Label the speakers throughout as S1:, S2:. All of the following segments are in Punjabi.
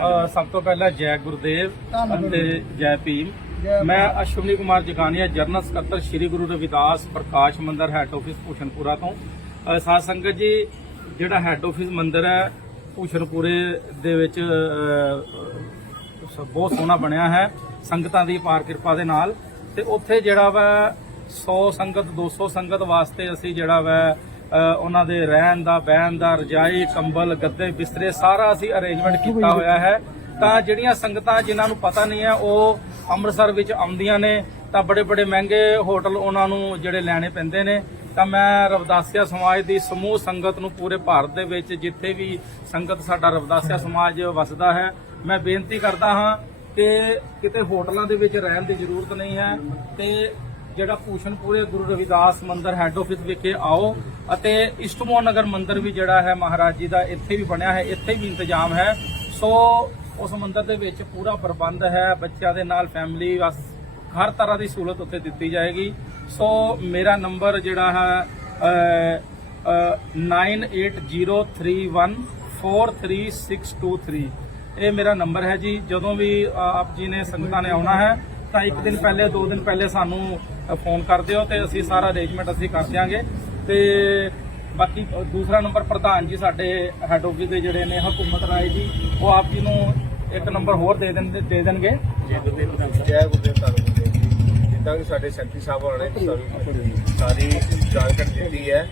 S1: ਅ, ਸਭ ਤੋਂ ਪਹਿਲਾਂ ਜੈ ਗੁਰਦੇਵ ਅਤੇ ਜੈ ਭੀਮ। ਮੈਂ ਅਸ਼ਵਨੀ ਕੁਮਾਰ ਜਗਾਨੀਆ ਜਨਰਲ ਸਕੱਤਰ ਸ੍ਰੀ ਗੁਰੂ ਰਵਿਦਾਸ ਪ੍ਰਕਾਸ਼ ਮੰਦਿਰ ਹੈੱਡ ਆਫਿਸ ਭੂਸ਼ਣਪੁਰਾ ਤੋਂ। ਅ, ਸਾਧ ਸੰਗਤ ਜੀ ਜਿਹੜਾ ਹੈੱਡ ਆਫਿਸ ਮੰਦਿਰ ਹੈ ਭੂਸ਼ਣਪੁਰੇ ਦੇ ਵਿੱਚ ਅ, ਸ- ਬਹੁਤ ਸੋਹਣਾ ਬਣਿਆ ਹੈ ਸੰਗਤਾਂ ਦੀ ਪਾਰ ਕਿਰਪਾ ਦੇ ਨਾਲ। ਤੇ ਉੱਥੇ ਜਿਹੜਾ ਵਾ 100 ਸੰਗਤ 200 ਸੰਗਤ ਵਾਸਤੇ ਅਸੀਂ ਜਿਹੜਾ ਵਾ ਉਹਨਾਂ ਦੇ ਰਹਿਣ ਦਾ, ਬਹਿਣ ਦਾ, ਰਜਾਈ, ਕੰਬਲ, ਗੱਦੇ, ਬਿਸਤਰੇ, ਸਾਰਾ ਅਸੀਂ ਅਰੇਂਜਮੈਂਟ ਕੀਤਾ ਹੋਇਆ ਹੈ। ਤਾਂ ਜਿਹੜੀਆਂ ਸੰਗਤਾਂ ਜਿਨ੍ਹਾਂ ਨੂੰ ਪਤਾ ਨਹੀਂ ਹੈ, ਉਹ ਅੰਮ੍ਰਿਤਸਰ ਵਿੱਚ ਆਉਂਦੀਆਂ ਨੇ। ਤਾਂ ਬੜੇ ਬੜੇ ਮਹਿੰਗੇ ਹੋਟਲ ਉਹਨਾਂ ਨੂੰ ਜਿਹੜੇ ਲੈਣੇ ਪੈਂਦੇ ਨੇ। ਤਾਂ ਮੈਂ ਰਵਦਾਸਿਆ ਸਮਾਜ ਦੀ ਸਮੂਹ ਸੰਗਤ ਨੂੰ ਪੂਰੇ ਭਾਰਤ ਦੇ ਵਿੱਚ ਜਿੱਥੇ ਵੀ ਸੰਗਤ ਸਾਡਾ ਰਵਦਾਸਿਆ ਸਮਾਜ ਵਸਦਾ ਹੈ, ਮੈਂ ਬੇਨਤੀ ਕਰਦਾ ਹਾਂ ਕਿ ਕਿਤੇ ਹੋਟਲਾਂ ਦੇ ਵਿੱਚ ਰਹਿਣ ਦੀ ਜ਼ਰੂਰਤ ਨਹੀਂ ਹੈ। ਤੇ ਜਿਹੜਾ ਭੂਸ਼ਣਪੁਰੇ ਗੁਰੂ ਰਵਿਦਾਸ ਮੰਦਿਰ ਹੈੱਡ ਆਫਿਸ ਵਿਖੇ ਆਓ। ਅਤੇ ਇਸ਼ਟਮੋ ਨਗਰ ਮੰਦਿਰ ਵੀ ਜਿਹੜਾ ਹੈ ਮਹਾਰਾਜ ਜੀ ਦਾ ਇੱਥੇ ਵੀ ਬਣਿਆ ਹੈ ਇੱਥੇ ਵੀ ਇੰਤਜ਼ਾਮ ਹੈ। ਸੋ ਉਸ ਮੰਦਿਰ ਦੇ ਵਿੱਚ ਪੂਰਾ ਪ੍ਰਬੰਧ ਹੈ ਬੱਚਿਆਂ ਦੇ ਨਾਲ ਫੈਮਿਲੀ ਵਾਸ ਹਰ ਤਰ੍ਹਾਂ ਦੀ ਸਹੂਲਤ ਉੱਥੇ ਦਿੱਤੀ ਜਾਏਗੀ। ਸੋ ਮੇਰਾ ਨੰਬਰ ਜਿਹੜਾ ਹੈ ਅ, ਅ, 9803143623 ਇਹ ਮੇਰਾ ਨੰਬਰ ਹੈ ਜੀ। ਜਦੋਂ ਵੀ ਆਪ ਜੀ ਨੇ ਸੰਗਤਾਂ ਨੇ ਆਉਣਾ ਹੈ ਤਾਂ ਇੱਕ ਦਿਨ ਪਹਿਲੇ ਦੋ ਦਿਨ ਪਹਿਲੇ ਸਾਨੂੰ ਫੋਨ ਕਰ ਦਿਓ ਤੇ ਅਸੀਂ ਸਾਰਾ ਅਰੇਂਜਮੈਂਟ ਅਸੀਂ ਕਰ ਦਿਆਂਗੇ। ਤੇ ਬਾਕੀ ਦੂਸਰਾ ਨੰਬਰ ਪ੍ਰਧਾਨ ਜੀ ਸਾਡੇ ਹੈੱਡ ਆਫਿਸ ਦੇ ਜਿਹੜੇ ਨੇ ਹਕੂਮਤ ਰਾਏ ਜੀ ਉਹ ਆਪ ਜੀ ਨੂੰ ਇੱਕ ਨੰਬਰ ਹੋਰ ਦੇ ਦੇਣ ਦੇ ਦੇਣਗੇ।
S2: ਜੈ ਗੁਰਦੇਵ ਧੰਨ ਗੁਰਦੇਵ ਜੀ ਜਿੱਦਾਂ ਕਿ ਸਾਡੇ ਸੈਕਟਰੀ ਸਾਹਿਬ ਹੋਣਾ ਨੇ ਸਾਰੀ ਸਾਰੀ ਜਾਣਕਾਰੀ ਦਿੱਤੀ ਹੈ।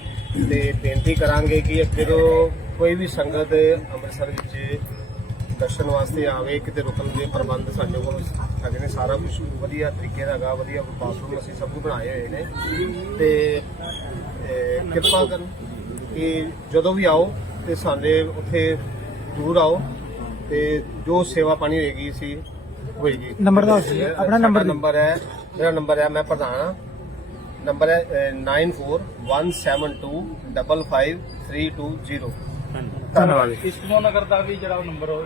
S2: ਤੇ ਬੇਨਤੀ ਕਰਾਂਗੇ ਕਿ ਤੋਂ ਕੋਈ ਵੀ ਸੰਗਤ ਅੰਮ੍ਰਿਤਸਰ ਵਿੱਚ ਦਰਸ਼ਨ ਵਾਸਤੇ ਆਵੇ ਕਿਤੇ ਰੁਕਣ ਦੇ ਪ੍ਰਬੰਧ ਸਾਡੇ ਕੋਲ ਹੈਗੇ ਨੇ ਸਾਰਾ ਕੁਝ ਵਧੀਆ ਤਰੀਕੇ ਦਾ ਹੈਗਾ ਵਧੀਆ ਬਾਥਰੂਮ ਅਸੀਂ ਸਭ ਕੁਝ ਬਣਾਏ ਹੋਏ ਨੇ। ਤੇ ਕਿਰਪਾ ਕਰਨ ਕਿ ਜਦੋਂ ਵੀ ਆਓ ਤੇ ਸਾਡੇ ਉੱਥੇ ਜ਼ਰੂਰ ਆਓ ਤੇ ਜੋ ਸੇਵਾ ਪਾਣੀ ਹੋਏਗੀ ਸੀ ਹੋਏਗੀ
S3: ਨੰਬਰ ਦੱਸ ਦਿਓ, ਆਪਣਾ ਨੰਬਰ।
S2: ਨੰਬਰ ਹੈ ਮੇਰਾ ਨੰਬਰ ਹੈ ਮੈਂ ਪ੍ਰਧਾਨ ਹਾਂ। ਨੰਬਰ ਹੈ 9417255320
S3: ਧੰਨਵਾਦ।
S1: ਇਸ਼ਟਮੋ ਨਗਰ ਦਾ ਵੀ ਜਿਹੜਾ ਨੰਬਰ ਉਹ